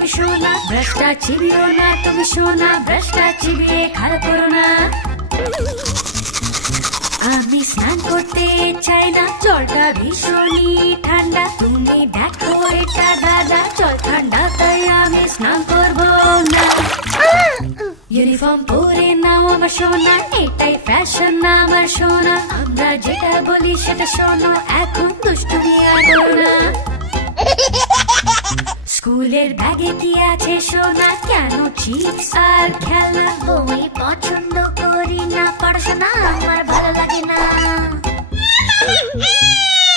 তুমি সোনা, ব্রাশটা চিবিও না তুমি সোনা, ব্রাশটা চিবিয়ে খারাপ করো না। আমি স্নান করতে চাই না, জলটা ভীষণই ঠান্ডা, তুমি দেখো এটা দাদা জল ঠান্ডা, তাই আমি স্নান করবো না। ইউনিফর্ম পরে নাও আমার সোনা, এটাই ফ্যাশন না আমার সোনা, আমরা যেটা বলি সেটা শোনো, এখন দুষ্টুমি আর করো না। স্কুলের ব্যাগে কি আছে সোনা, কেন চিপস আর খেলা? বই পছন্দ করি না, পড়াশোনা আমার ভালো লাগে না।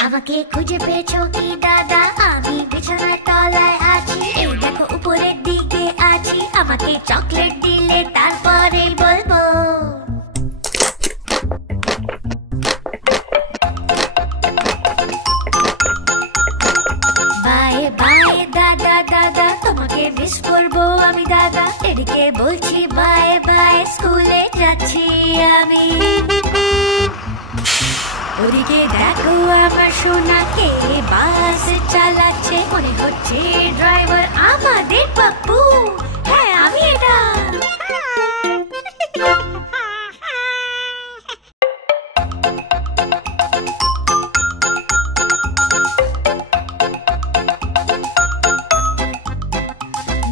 আমাকে খুঁজে পেয়েছো কি দাদা, আমি বিছানার তলায় আছি, এই দেখো উপরের দিকে আছি, আমাকে চকলেট দিলে তারপরে বলবো। বাই বাই দাদা দাদা, তোমাকে মিস করবো আমি দাদা, এদিকে বলছি বাই বাই, স্কুলে যাচ্ছি আমি। ওদিকে দেখো আমার সোনাকে বাস চালাচ্ছে, মনে হচ্ছে ড্রাইভার আমাদের পাপ্পু। হ্যাঁ আমি এটা।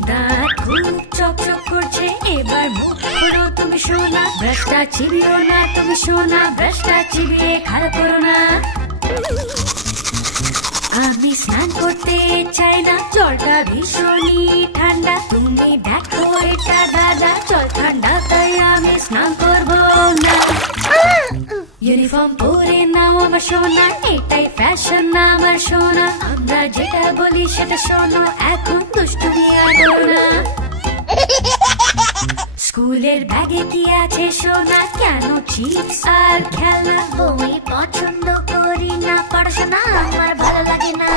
দাঁত খুব চকচক করছে, এবার মুখ খোলো তুমি সোনা, ব্রাশটা চিবিও না তুমি সোনা, ব্রাশটা চিবিয়ে খারাপ করো না। আমি স্নান করতে চাই না, জলটা ভীষণই ঠান্ডা, তুমি দেখো এটা দাদা জল ঠান্ডা, তাই আমি স্নান করবো না। ইউনিফর্ম পরে নাও আমার সোনা, এটাই ফ্যাশন না আমার সোনা, আমরা যেটা বলি সেটা শোনো, এখন দুষ্টুমি আর করো না। স্কুলের ব্যাগে কি আছে সোনা, কেন চিপস আর খেলা? বই পছন্দ করি না, পড়াশোনা আমার ভালো লাগে না।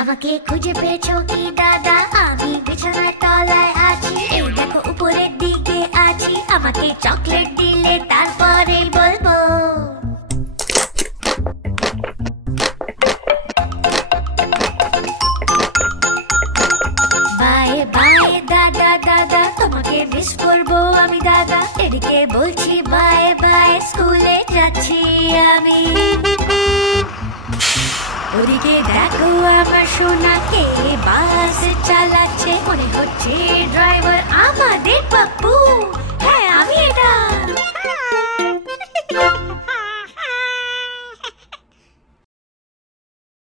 আমাকে খুঁজে পেয়েছো কি দাদা, আমি বিছানার তলায় আছি, এই দেখো উপরের দিকে আছি, আমাকে চকলেট দিলে তারপরে বলবো। বাই বাই দাদা দাদা, তোমাকে মিস করবো আমি দাদা, এদিকে বলছি বাই বাই, স্কুলে যাচ্ছি আমি। ওদিকে দেখো আমার সোনা,